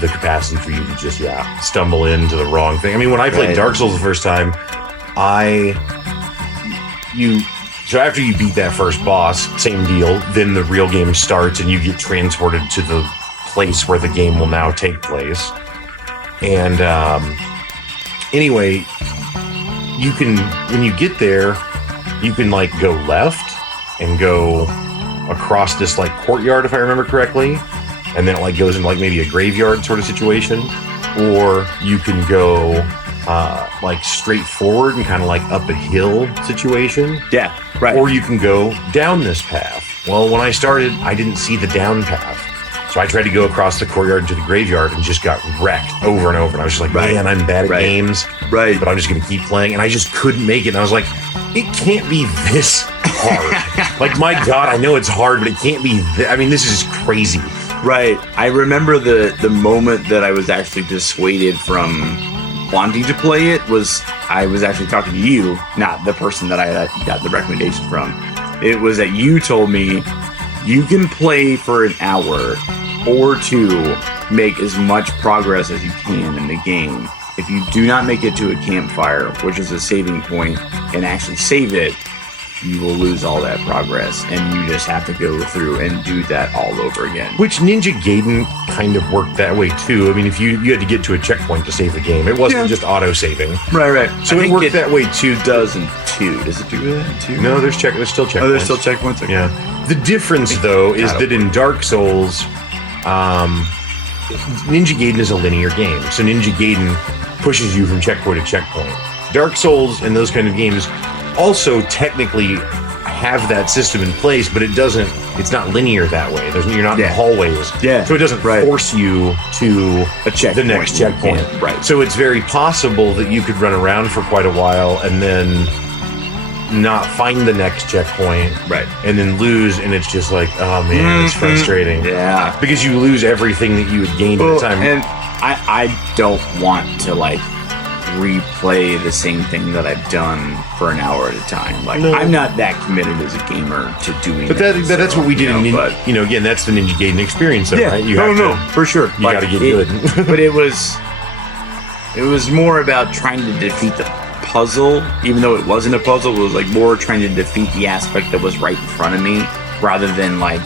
the capacity for you to just stumble into the wrong thing. I mean, when I played Dark Souls the first time, so after you beat that first boss, same deal, then the real game starts and you get transported to the place where the game will now take place. And anyway, you can, when you get there, you can like go left and go across this like courtyard, if I remember correctly, and then it like goes into like maybe a graveyard sort of situation, or you can go like straight forward and kind of like up a hill situation. Yeah, right. Or you can go down this path. Well, when I started, I didn't see the down path. So I tried to go across the courtyard to the graveyard and just got wrecked over and over. And I was just like, man, I'm bad at games. Right. But I'm just going to keep playing. And I just couldn't make it. And I was like, it can't be this hard. Like, my God, I know it's hard, but it can't be I mean, this is crazy. Right. I remember the moment that I was actually dissuaded from wanting to play it was I was actually talking to you, not the person that I got the recommendation from. It was that you told me you can play for an hour or two, make as much progress as you can in the game. If you do not make it to a campfire, which is a saving point, and actually save it, you will lose all that progress, and you just have to go through and do that all over again. Which Ninja Gaiden kind of worked that way too. I mean, if you had to get to a checkpoint to save the game, it wasn't just auto-saving. Right. So it worked that way too. Does in 2. Does it do that in 2? No, there's still checkpoints. Oh, there's still checkpoints? Okay. Yeah. The difference, though, is that in Dark Souls, Ninja Gaiden is a linear game. So Ninja Gaiden pushes you from checkpoint to checkpoint. Dark Souls and those kind of games also technically have that system in place, but it's not linear that way. You're not in the hallways. Yeah. So it doesn't force you to the next checkpoint. Right. So it's very possible that you could run around for quite a while and then not find the next checkpoint. Right. And then lose, and it's just like, oh man, it's frustrating. Yeah. Because you lose everything that you had gained at the time. And I don't want to like replay the same thing that I've done for an hour at a time. Like, no. I'm not that committed as a gamer to doing but that's what we did again, that's the Ninja Gaiden experience, though, right? No, for sure. You got to get good. But it was more about trying to defeat the puzzle, even though it wasn't a puzzle. It was like more trying to defeat the aspect that was right in front of me, rather than like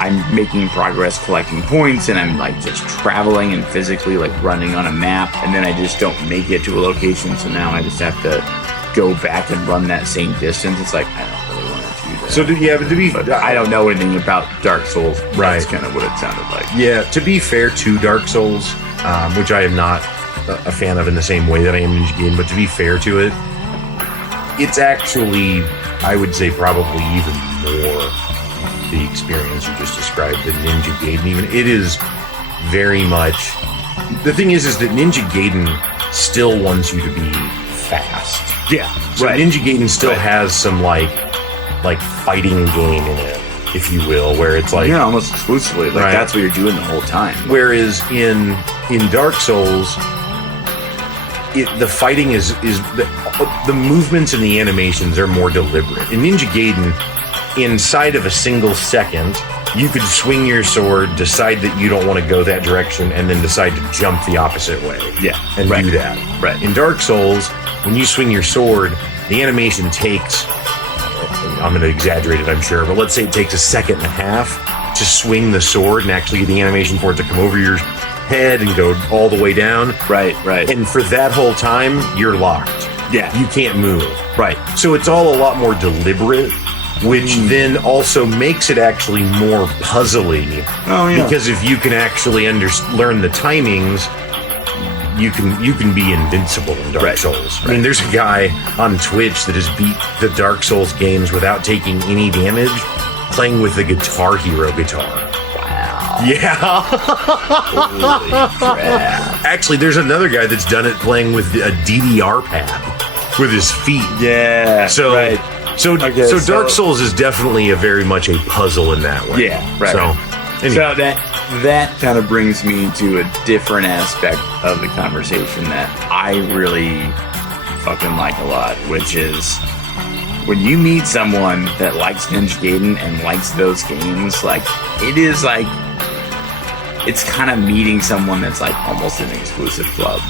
I'm making progress collecting points and I'm like just traveling and physically like running on a map, and then I just don't make it to a location, so now I just have to go back and run that same distance. It's like, I don't really want to do that. So I don't know anything about Dark Souls. Right. That's kind of what it sounded like. Yeah, to be fair to Dark Souls, which I am not a fan of in the same way that I am Ninja Gaiden, but to be fair to it, it's actually, I would say, probably even more the experience you just described than Ninja Gaiden. Even it is very much. The thing is that Ninja Gaiden still wants you to be fast. Yeah, so Ninja Gaiden still has some like fighting game in it, if you will, where it's like almost exclusively that's what you're doing the whole time. Whereas in Dark Souls, the fighting is the movements and the animations are more deliberate. In Ninja Gaiden, inside of a single second, you could swing your sword, decide that you don't want to go that direction, and then decide to jump the opposite way. Yeah, and do that. Right. In Dark Souls, when you swing your sword, the animation takes, I'm going to exaggerate it, I'm sure, but let's say it takes a second and a half to swing the sword and actually get the animation for it to come over your head and go all the way down. Right. And for that whole time, you're locked. Yeah. You can't move. Right. So it's all a lot more deliberate, which then also makes it actually more puzzly. Oh, yeah. Because if you can actually learn the timings, you can be invincible in Dark Souls. I mean, there's a guy on Twitch that has beat the Dark Souls games without taking any damage, playing with the Guitar Hero guitar. Yeah. Holy crap. Actually, there's another guy that's done it playing with a DDR pad with his feet. Yeah. So Dark Souls is definitely very much a puzzle in that way. Yeah. Right. So, anyway. So that kind of brings me to a different aspect of the conversation that I really fucking like a lot, which is when you meet someone that likes Ninja Gaiden and likes those games, like, it is like it's kind of meeting someone that's like almost an exclusive club.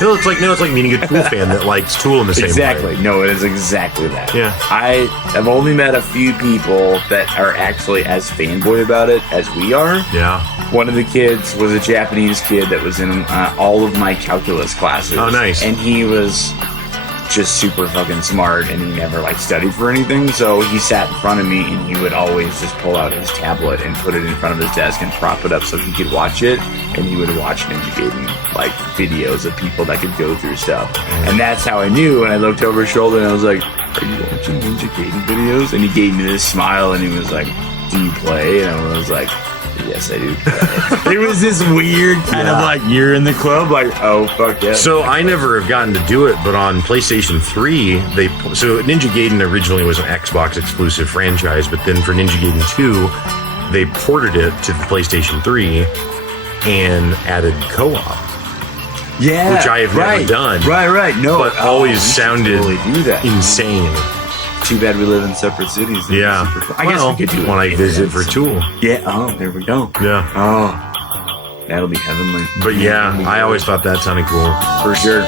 No, it's like meeting a Tool fan that likes Tool in the same way. Exactly. No, it is exactly that. Yeah. I have only met a few people that are actually as fanboy about it as we are. Yeah. One of the kids was a Japanese kid that was in all of my calculus classes. Oh, nice. And he was just super fucking smart, and he never like studied for anything, so he sat in front of me and he would always just pull out his tablet and put it in front of his desk and prop it up so he could watch it, and he would watch Ninja Gaiden like videos of people that could go through stuff. And that's how I knew. And I looked over his shoulder and I was like, are you watching Ninja Gaiden videos? And he gave me this smile and he was like, do you play? And I was like, yes, I do play. It was this weird kind of like, you're in the club, like, oh, fuck yeah. So I never have gotten to do it, but on PlayStation 3, so Ninja Gaiden originally was an Xbox exclusive franchise, but then for Ninja Gaiden 2, they ported it to the PlayStation 3 and added co-op. Yeah, which I have never done. Right. No, but always sounded totally do that. insane. Too bad we live in separate cities. Yeah. Cool. I guess we could do it when I visit for Tool. Yeah. Oh, there we go. Yeah. Oh, that'll be heavenly. But yeah, I always thought that sounded cool. For sure.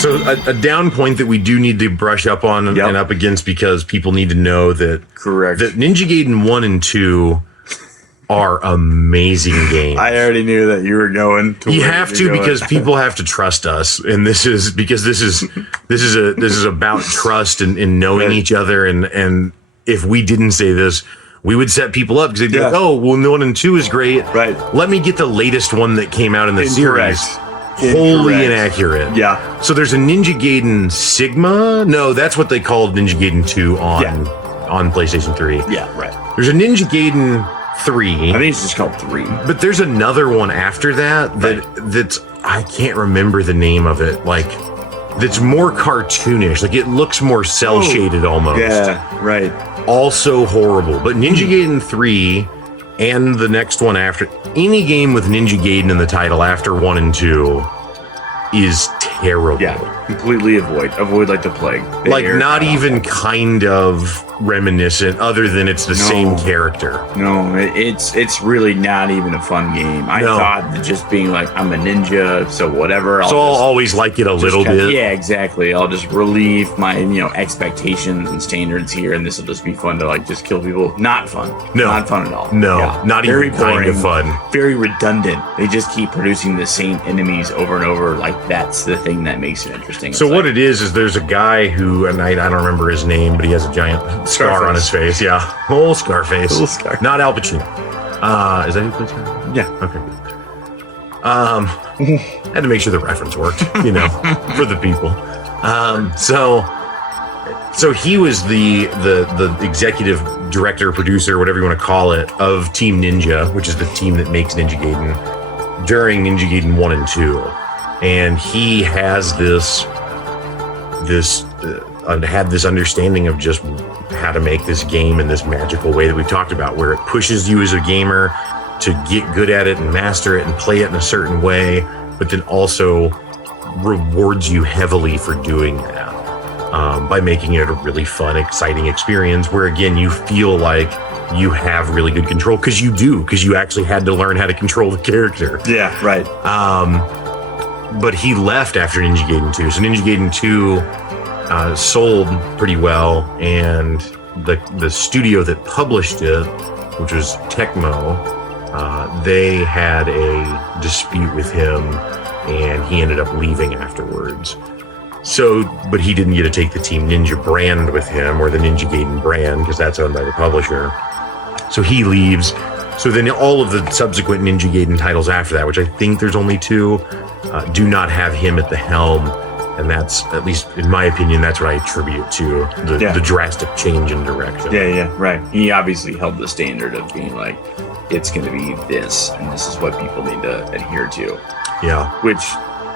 So a down point that we do need to brush up on and up against, because people need to know that that Ninja Gaiden 1 and 2 are amazing games. I already knew that you were going to. You have to, because people have to trust us, and this is about trust and knowing each other, and if we didn't say this, we would set people up because they'd be like, oh, well, 1 and 2 is great. Right. Let me get the latest one that came out in the series. Wholly inaccurate. Yeah. So there's a Ninja Gaiden Sigma. No, that's what they called Ninja Gaiden 2 on PlayStation 3. Yeah, right. There's a Ninja Gaiden 3. I think it's just called 3. But there's another one after that that's I can't remember the name of it. Like, that's more cartoonish. Like, it looks more cell shaded almost. Yeah, right. Also horrible. But Ninja Gaiden 3 and the next one after, any game with Ninja Gaiden in the title after 1 and 2 is terrible. Yeah, completely avoid like the plague. Like, not even kind of reminiscent, other than it's the same character. No, it's really not even a fun game. I thought that just being like, I'm a ninja, so whatever. I'll always like it a little bit. Yeah, exactly. I'll just relieve my expectations and standards here, and this will just be fun to like just kill people. Not fun. No, not fun at all. No, not very even kind of fun. Very redundant. They just keep producing the same enemies over and over. Like, that's the thing that makes it interesting. So what it is there's a guy who, and I don't remember his name, but he has a giant scar on his face. Yeah, whole Scarface. Not Al Pacino. Is that who plays Scarface? Yeah. Okay. Had to make sure the reference worked, for the people. So he was the executive director, producer, whatever you want to call it, of Team Ninja, which is the team that makes Ninja Gaiden, during Ninja Gaiden 1 and 2. And he has had this understanding of just how to make this game in this magical way that we've talked about, where it pushes you as a gamer to get good at it and master it and play it in a certain way, but then also rewards you heavily for doing that, by making it a really fun, exciting experience where, again, you feel like you have really good control, because you actually had to learn how to control the character. Yeah, right. But he left after Ninja Gaiden 2. So Ninja Gaiden 2 sold pretty well, and the studio that published it, which was Tecmo, they had a dispute with him, and he ended up leaving afterwards. So, but he didn't get to take the Team Ninja brand with him, or the Ninja Gaiden brand, because that's owned by the publisher. So he leaves. So then all of the subsequent Ninja Gaiden titles after that, which I think there's only 2, do not have him at the helm. And that's, at least in my opinion, that's what I attribute to the drastic change in direction. Yeah, right. He obviously held the standard of being like, it's going to be this, and this is what people need to adhere to. Yeah. Which,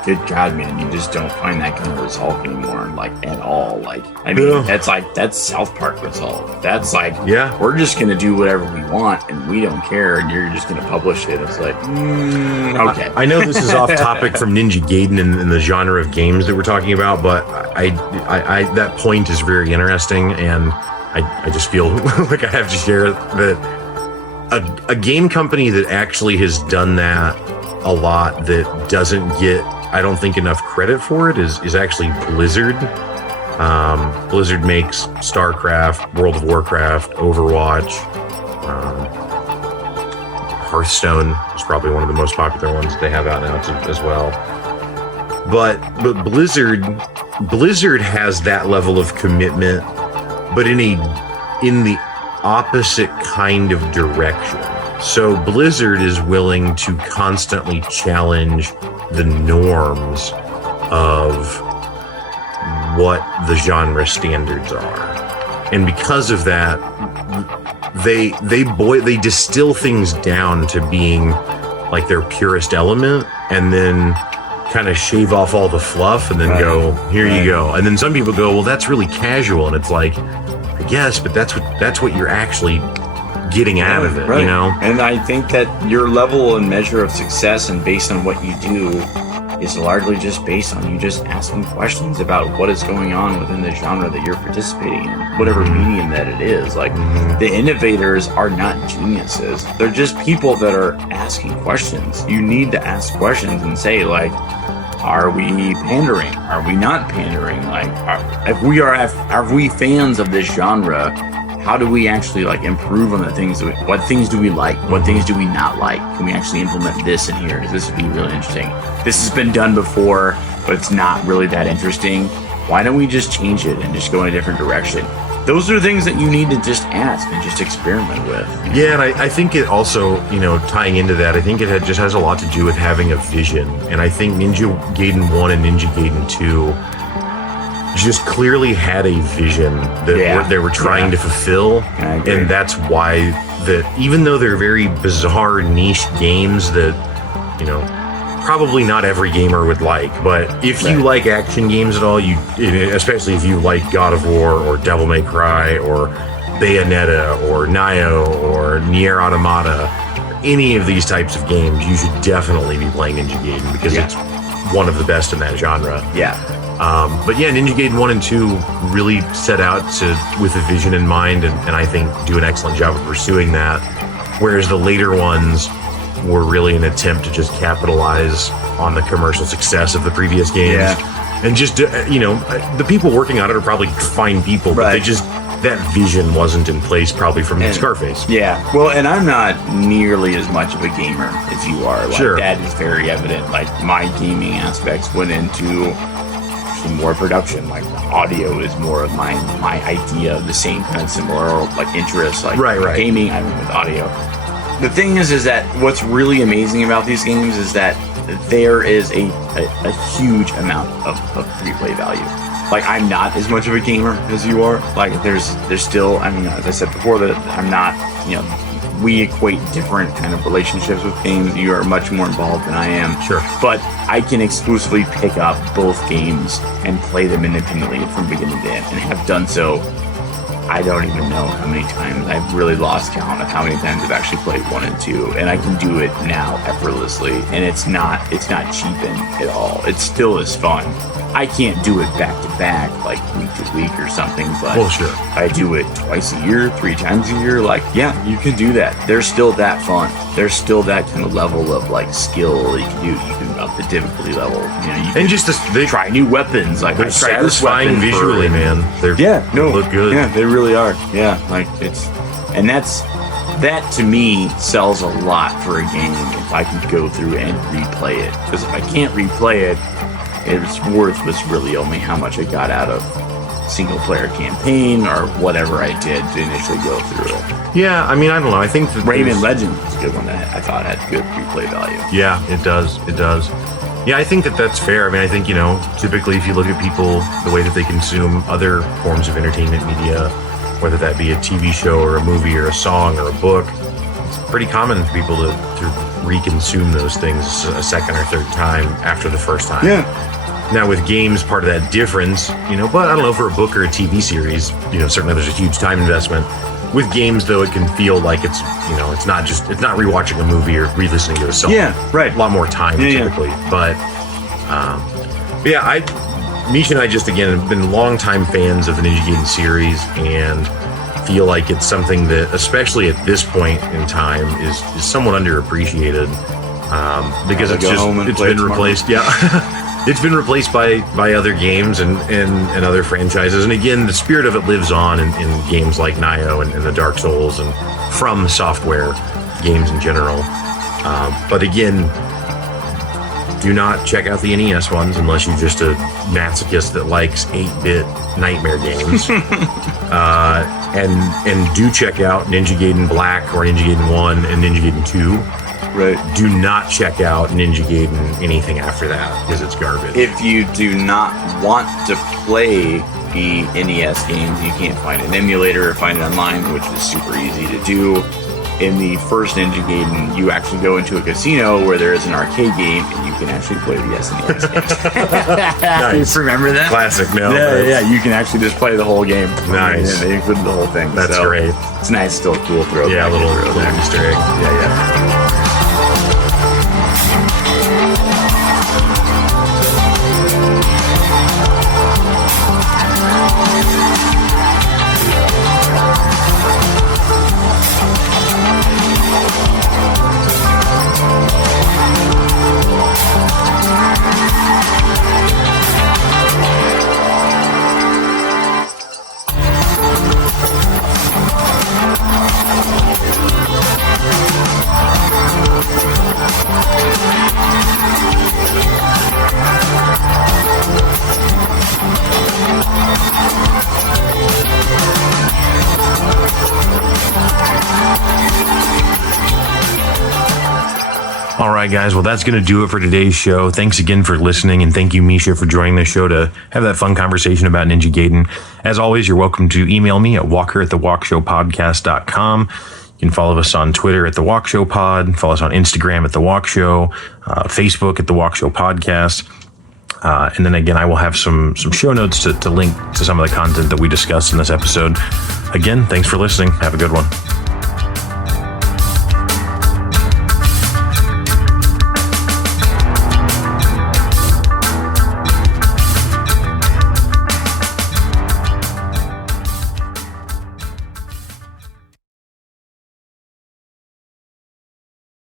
good God, man, you just don't find that kind of resolve anymore, like, at all. Like, I mean, that's South Park resolve. That's like, we're just going to do whatever we want, and we don't care, and you're just going to publish it. It's like, okay. I know this is off topic from Ninja Gaiden and the genre of games that we're talking about, but I that point is very interesting, and I just feel like I have to share that a game company that actually has done that a lot that doesn't get, I don't think, enough credit for it is actually Blizzard. Blizzard makes StarCraft, World of Warcraft, Overwatch, Hearthstone is probably one of the most popular ones that they have out now as well. But Blizzard has that level of commitment, but in the opposite kind of direction. So Blizzard is willing to constantly challenge the norms of what the genre standards are. And because of that, they distill things down to being like their purest element, and then kind of shave off all the fluff and then go, here you go. And then some people go, well, that's really casual. And it's like, I guess, but that's what you're actually getting out of it, you know? And I think that your level and measure of success and based on what you do is largely just based on you just asking questions about what is going on within the genre that you're participating in, whatever medium that it is. Like, the innovators are not geniuses. They're just people that are asking questions. You need to ask questions and say, like, are we pandering? Are we not pandering? Like, are we fans of this genre? How do we actually like improve on the things? What things do we like? What things do we not like? Can we actually implement this in here? Because this would be really interesting. This has been done before, but it's not really that interesting. Why don't we just change it and just go in a different direction? Those are things that you need to just ask and just experiment with. Yeah, and I think it also, tying into that, I think it just has a lot to do with having a vision. And I think Ninja Gaiden 1 and Ninja Gaiden 2 just clearly had a vision that they were trying to fulfill. And that's why that, even though they're very bizarre niche games that, probably not every gamer would like, but if you like action games at all, especially if you like God of War or Devil May Cry or Bayonetta or Nioh or Nier Automata, any of these types of games, you should definitely be playing Ninja Gaiden because it's one of the best in that genre. But Ninja Gaiden 1 and 2 really set out with a vision in mind, and I think do an excellent job of pursuing that, whereas the later ones were really an attempt to just capitalize on the commercial success of the previous games. And just, the people working on it are probably fine people, but that vision wasn't in place probably from Scarface. Well, and I'm not nearly as much of a gamer as you are. Like, that is very evident. Like, my gaming aspects went into more production. Like, the audio is more of my idea of the same kind of similar like interests. Like gaming, I mean, with audio. The thing is that what's really amazing about these games is that there is a huge amount of free-play value. Like, I'm not as much of a gamer as you are. Like, there's still, I mean, as I said before, that I'm not, we equate different kind of relationships with games. You are much more involved than I am. But I can exclusively pick up both games and play them independently from beginning to end, and have done so. I don't even know how many times. I've really lost count of how many times I've actually played 1 and 2, and I can do it now effortlessly, and it's not cheapened at all. It still is fun. I can't do it back to back, like week to week or something, but I do it twice a year, 3 times a year. Like, you can do that. There's still that fun. There's still that kind of level of like skill that you can do. You can up the difficulty level. You can just try new weapons. Like, they're satisfying visually, man. They look good. Yeah, they really are. Yeah, like that to me sells a lot for a game if I can go through and replay it. Because if I can't replay it, its worth was really only how much I got out of single player campaign or whatever I did to initially go through it. Yeah, I mean, I don't know. I think that Rayman Legends was a good one that I thought had good replay value. Yeah, it does. Yeah, I think that's fair. I mean, I think, typically if you look at people, the way that they consume other forms of entertainment media, whether that be a TV show or a movie or a song or a book, it's pretty common for people to reconsume those things a second or third time after the first time. Yeah. Now with games, part of that difference, but I don't know, for a book or a TV series, certainly there's a huge time investment. With games, though, it can feel like it's not rewatching a movie or re-listening to a song. Yeah, right. A lot more time typically. But Misha and I just, again, have been longtime fans of the Ninja Gaiden series and feel like it's something that, especially at this point in time, is somewhat underappreciated because it's been replaced. Yeah. It's been replaced by other games and other franchises. And again, the spirit of it lives on in games like Nioh and the Dark Souls and From Software games in general. But again, do not check out the NES ones unless you're just a masochist that likes 8-bit nightmare games. And do check out Ninja Gaiden Black or Ninja Gaiden 1 and Ninja Gaiden 2. Right. Do not check out Ninja Gaiden anything after that because it's garbage. If you do not want to play the NES games, you can't find an emulator or find it online, which is super easy to do. In the first Ninja Gaiden, you actually go into a casino where there is an arcade game and you can actually play the SNES games. Nice. Remember that? Classic, no? Yeah, you can actually just play the whole game. Nice. They included the whole thing. That's great. It's nice, still cool throw. Yeah, a little Easter egg. Yeah. All right, guys. Well, that's going to do it for today's show. Thanks again for listening, and thank you, Misha, for joining the show to have that fun conversation about Ninja Gaiden. As always, you're welcome to email me at walker@thewalkshowpodcast.com. You can follow us on Twitter at The Walkshow Pod, follow us on Instagram at The Walkshow, Facebook at The Walkshow Podcast. And then again, I will have some show notes to link to some of the content that we discussed in this episode. Again, thanks for listening. Have a good one.